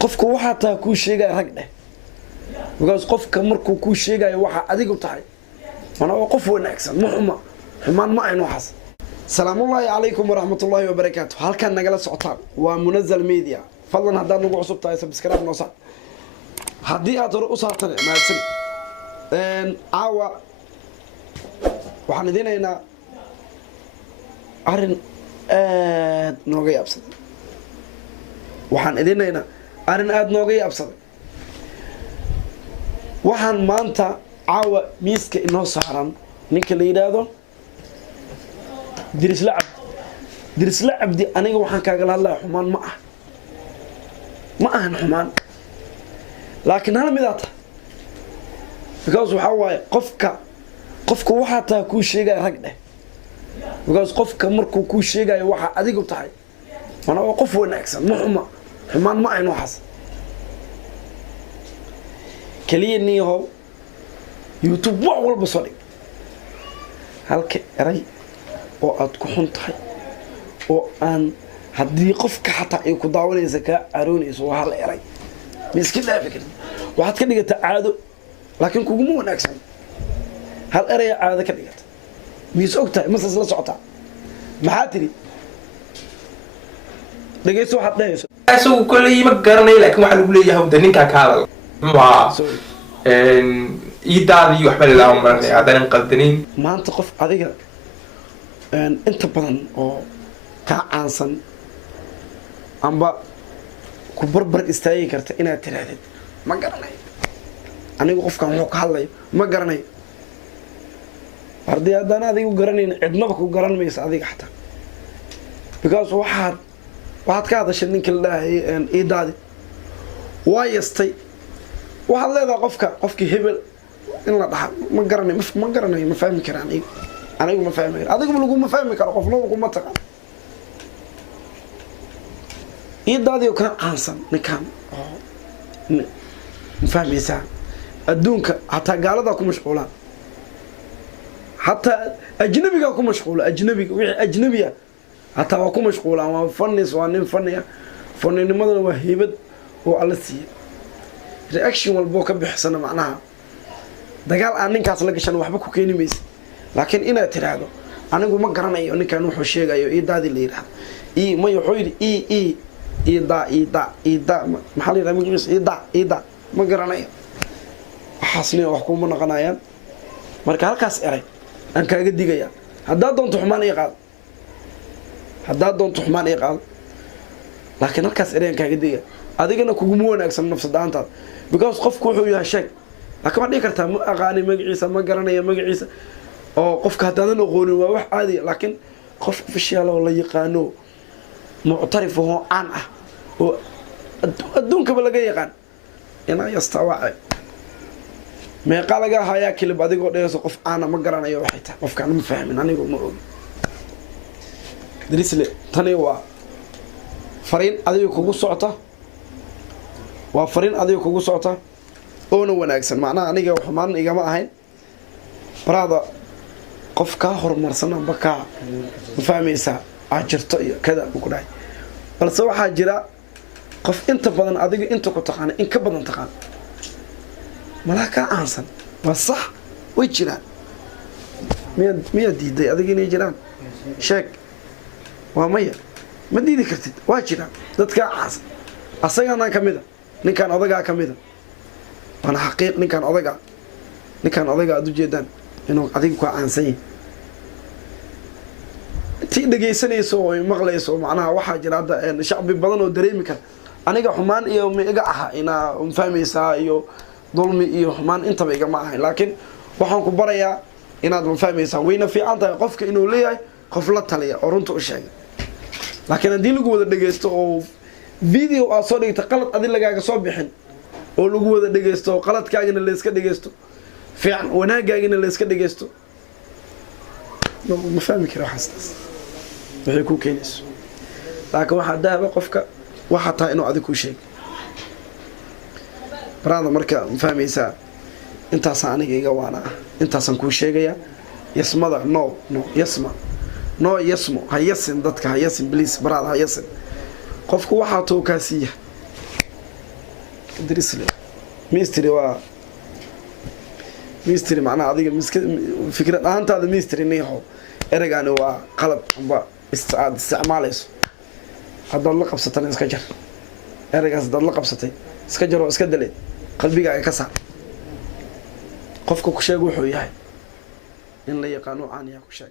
qofku waxa taa ku sheegay rag dheh because qofka markuu ku sheegay waxa adigu tahay mana waa qof wanaagsan ma xumaan ma aynu xas salaamullaahi calaykum waraxmatullaahi wabarakaatuh halkan nagala socotaan waa Munazzal Media fadlan haddaad nagu cusub tahay subscribe noo saar haddii aad hore u saartay mahadsan caawa waxaan idinaynaa arrin aad nooga yaabsaday waxaan maanta caawa miiska inoo saaran ninka la yiraahdo Dirisla Cabdi aniga waxaan kaaga hadlaa xumaan ma ahan xumaan laakiin hal mid aad because waxa waaye qofka waxa taa ku sheegay rag dheh because qofka markuu ku sheegay waxa adigu tahay mana waa qof wanaagsan ma xumaan ma aynu xas kaliya niyahow YouTube wax walba soo dhig halka eray oo aad ku xun tahay oo aan haddii qofka xataa ay ku daawanaysa ka caroonayso waa hal eray miski dhaafi karin waxaad ka dhigata caado laakiin kuguma wanaagsan hal eray caado ka dhigata miis ogtahay masas la socota maxaa tiri dhageyso waxaad dhahayso isagu kulay ma garanay laakiin waxa lagu leeyahay wada ninka ka hadal ma idaadi waxba la maray adan qaldaniin maanta qof adiga inta badan oo ka caansan amba ku barbar istaagi karta inaad tiraahdo ma garanay anigu qofkan wuxuu ka hadlay ma garanay ardii hadana adigu garanayn cidnaba ku garan maysa adiga xataa because waxaad ka hadashay ninka la dhahay idaadi waa yastay waxaad leedahay qofkii hebel in la dhaxo ma garanay ma fahmi karaan anigu ma fahmi karo adigu lagu ma fahmi karo qofna kuma taqaan idaadi oo ka caansan ninkan ma fahmaysa adduunka hataa gaalada ku mashquulaan hataa ajnabiga ku mashquula ajnabiga wixii ajnabiya hataa waa ku mashquulaan waa fanis waa nin faniya faninimadana waa heebad oo alla siiya reaction walbo ka bixisana macnaha dagaal aan ninkaas la gashan waxba ku keeni maysa laakiin inaad tiraahdo anigu ma garanayo ninkan wuxuu sheegayo idaadi la yiraahdo ma wuxuu yiri ida maxaa la yiraahdaa magaciisa ida ma garanayo waxaasna wax kuma naqanayaan marka halkaas eray aan kaaga digaya haddaad doonto xumaan ii qaado laakiin halkaas eray aan kaaga digaya adigana kuguma wanaagsan nafsadaantaada because qofku wuxuu yahay sheeg laakiin ma dhigi kartaa ma aqaani magaciisa ma garanayo magaciisa oo qofka haddaadan aqoonin waa wax caadi laakiin qof official oo la yaqaano muctarif oo caan ah oo adduunkaba laga yaqaan inaa yastawaac meeqa laga hayaa kilib adigoo dhayso qof aana ma garanayo waxay tahay qofkaan ma fahmin anigu ma ogi Dirisle tani waa fariin adiga kugu socota oona wanaagsan macnaha aniga xumaan igama ahayn barada qof ka horumarsan amba ka fahmaysa ajirto iyo kada ku dhaay balse waxa jira qof inta badan adiga inta ku taqaan in ka badan taqaan malaka aansan waa sax way jiraan miya diiday adiga inay jiraan sheeg waa maya ma diidi kartid waa jiraan dadka aansan asagana kamida ninkan odaga kamida wana xaqiiq ninkan odaga aad u jeedaan inuu adiga ku aansan yahay tii dhageysanayso oo maqlayso macnaha waxa jira hadda shacbi badan oo dareemi kara aniga xumaan iyo iga aha ina fahmaysaa iyo dulmi iyo xumaan intaba iga ma ahayn laakiin waxaan ku barayaa inaad fahmaysaa wayna fiican tahay qofka inuu leeyahay qof la taliya oo runta u sheegay laakiin haddii lagu wada dhageysto oo video aad soo dhigta qalad adii lagaaga soo bixin oo lagu wada dhageysto oo qaladkaagina la iska dhageysto fiican wanaagaagina la iska dhageysto ma fahmi karo xastaas waxay ku keenayso laakiin waxa daaba qofka waxa taa inuu adigu sheeg barada marka fahmaysaa intaas aniga iga waana intaasan ku sheegaya yasmada yasmo hayasin dadka hayasin please barada hayasin qofku waxa too kaasiya دريسلي ميستري معناها أديك فكرة أنت هذا ميستري نيحو إرجع أنا وقلب استعماله هذا اللقب ستاني إسكجر إرجع هذا اللقب ستاني إسكجر وإسكدلي قلبي قاعد كسر قفك كشاق وحوي هاي إن لا يقانو عن يا كشاق